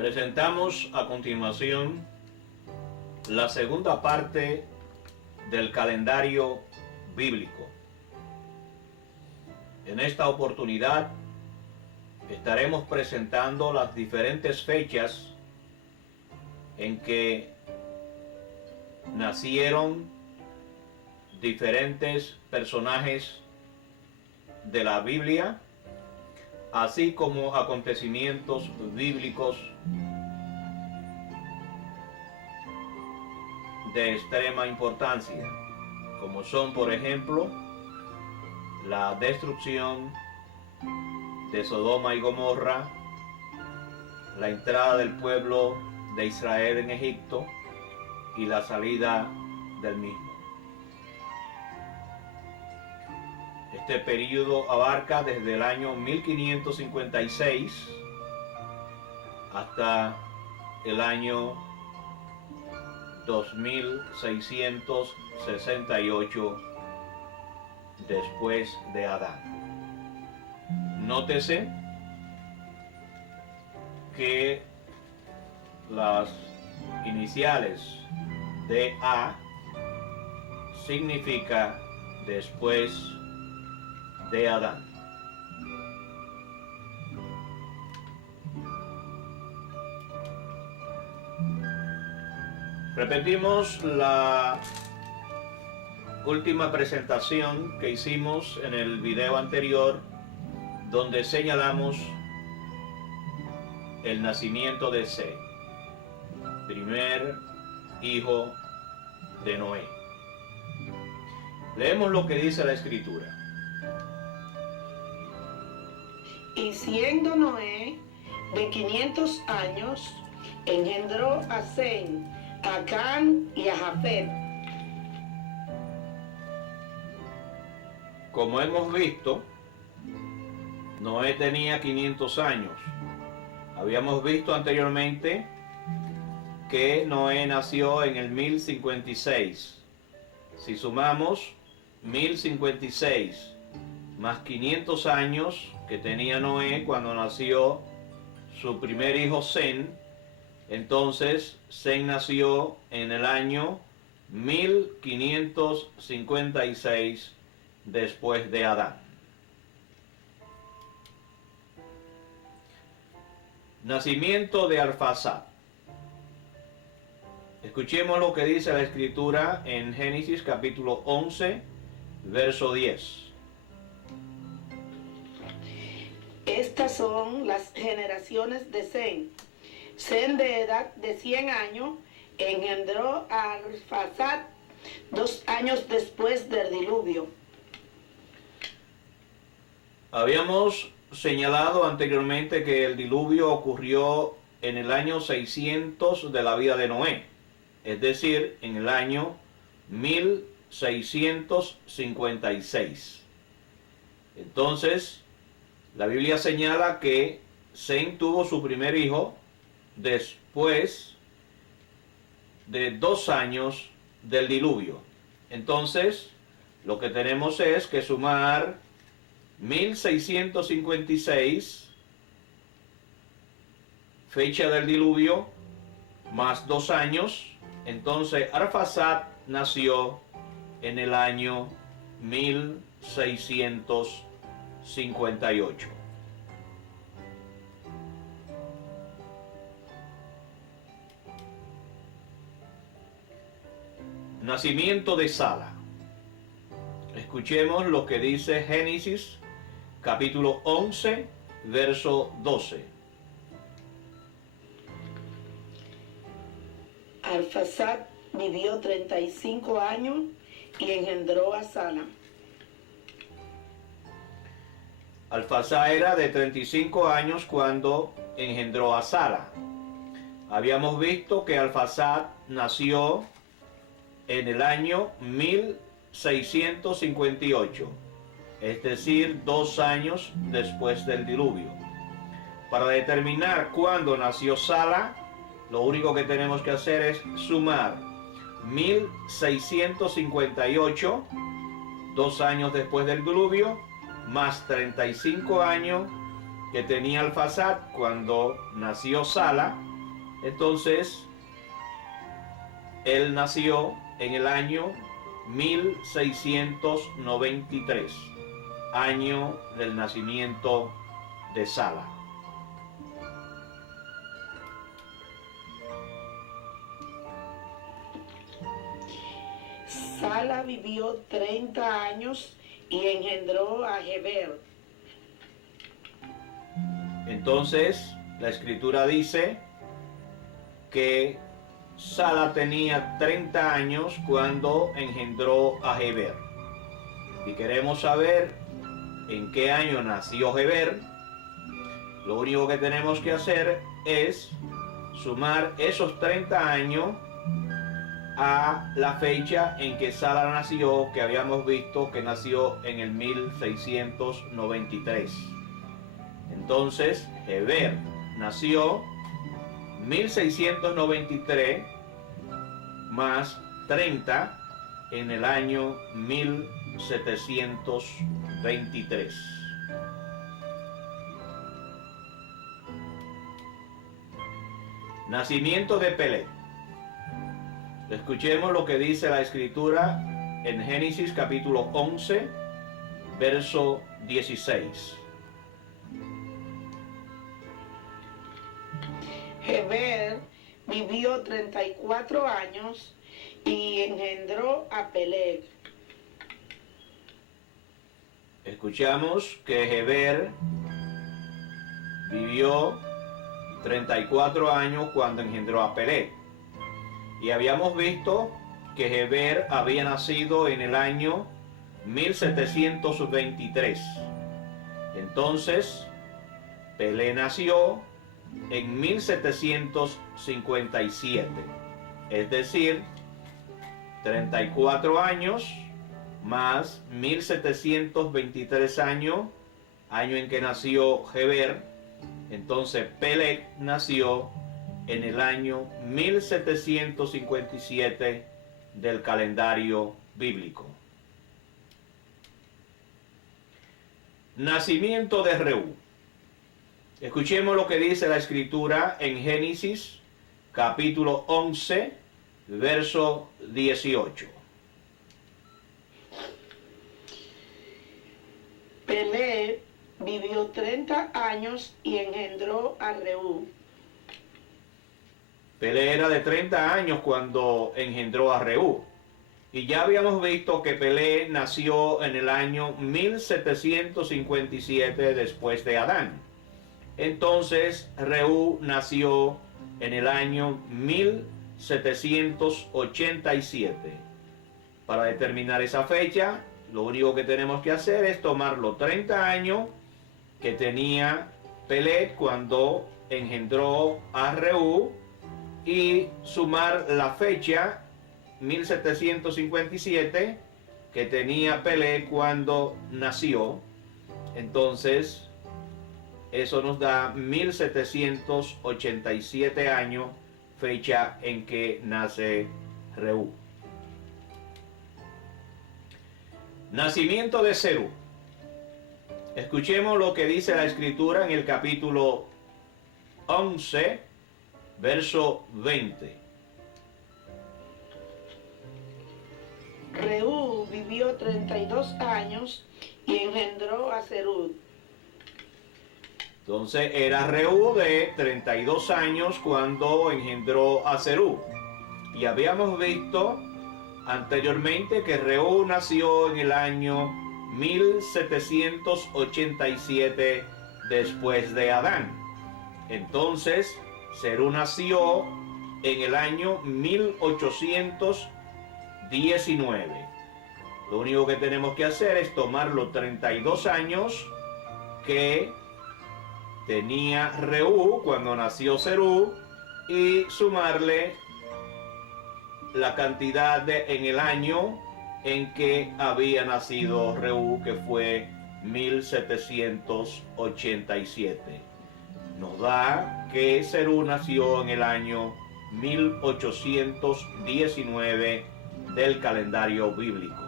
Presentamos a continuación la segunda parte del calendario bíblico. En esta oportunidad estaremos presentando las diferentes fechas en que nacieron diferentes personajes de la Biblia, así como acontecimientos bíblicos de extrema importancia, como son, por ejemplo, la destrucción de Sodoma y Gomorra, la entrada del pueblo de Israel en Egipto y la salida del mismo. Este período abarca desde el año 1556 hasta el año 2668 después de Adán. Nótese que las iniciales de A significa después de Adán. Repetimos la última presentación que hicimos en el video anterior, donde señalamos el nacimiento de Sem, primer hijo de Noé. Leemos lo que dice la Escritura. Y siendo Noé de 500 años, engendró a Sem, a Cam y a Jafet. Como hemos visto, Noé tenía 500 años. Habíamos visto anteriormente que Noé nació en el 1056. Si sumamos 1056 más 500 años que tenía Noé cuando nació su primer hijo Sem, entonces Sem nació en el año 1556 después de Adán. Nacimiento de Arfaxad. Escuchemos lo que dice la Escritura en Génesis capítulo 11, verso 10. Estas son las generaciones de Sem. Sem, de edad de 100 años, engendró a Arfaxad 2 años después del diluvio. Habíamos señalado anteriormente que el diluvio ocurrió en el año 600 de la vida de Noé, es decir, en el año 1656. Entonces, la Biblia señala que Sem tuvo su primer hijo después de 2 años del diluvio. Entonces, lo que tenemos es que sumar 1656, fecha del diluvio, más 2 años. Entonces Arfaxad nació en el año 1658. Nacimiento de Sala. Escuchemos lo que dice Génesis capítulo 11, verso 12. Arfaxad vivió 35 años y engendró a Sala. Arfaxad era de 35 años cuando engendró a Sala. Habíamos visto que Arfaxad nació en el año 1658, es decir, 2 años después del diluvio. Para determinar cuándo nació Sala, lo único que tenemos que hacer es sumar 1658, 2 años después del diluvio, más 35 años que tenía Arfaxad cuando nació Sala, Entonces, él nació en el año 1693, año del nacimiento de Sala. Sala vivió 30 años y engendró a Heber. Entonces, la escritura dice que Sala tenía 30 años cuando engendró a Heber. Si queremos saber en qué año nació Heber, lo único que tenemos que hacer es sumar esos 30 años a la fecha en que Sala nació, que habíamos visto que nació en el 1693. Entonces, Heber nació 1693 más 30 en el año 1723. Nacimiento de Peleg. Escuchemos lo que dice la escritura en Génesis capítulo 11, verso 16. Heber vivió 34 años y engendró a Peleg. Escuchamos que Heber vivió 34 años cuando engendró a Peleg. Y habíamos visto que Heber había nacido en el año 1723. Entonces, Peleg nació en 1757. Es decir, 34 años más 1723 años, año en que nació Heber. Entonces, Peleg nació en el año 1757 del calendario bíblico. Nacimiento de Reú. Escuchemos lo que dice la escritura en Génesis capítulo 11, verso 18. Peleg vivió 30 años y engendró a Reú. Peleg era de 30 años cuando engendró a Reú. Y ya habíamos visto que Peleg nació en el año 1757 después de Adán. Entonces Reú nació en el año 1787. Para determinar esa fecha, lo único que tenemos que hacer es tomar los 30 años que tenía Peleg cuando engendró a Reú y sumar la fecha 1757 que tenía Peleg cuando nació. Entonces eso nos da 1787 años, fecha en que nace Reú. Nacimiento de Serug. Escuchemos lo que dice la escritura en el capítulo 11, verso 20. Reú vivió 32 años y engendró a Serug. Entonces era Reú de 32 años cuando engendró a Serug. Y habíamos visto anteriormente que Reú nació en el año 1787 después de Adán. Entonces Serug nació en el año 1819. Lo único que tenemos que hacer es tomar los 32 años que tenía Reú cuando nació Serug y sumarle la cantidad en el año en que había nacido Reú, que fue 1787. Nos da que Serug nació en el año 1819 del calendario bíblico.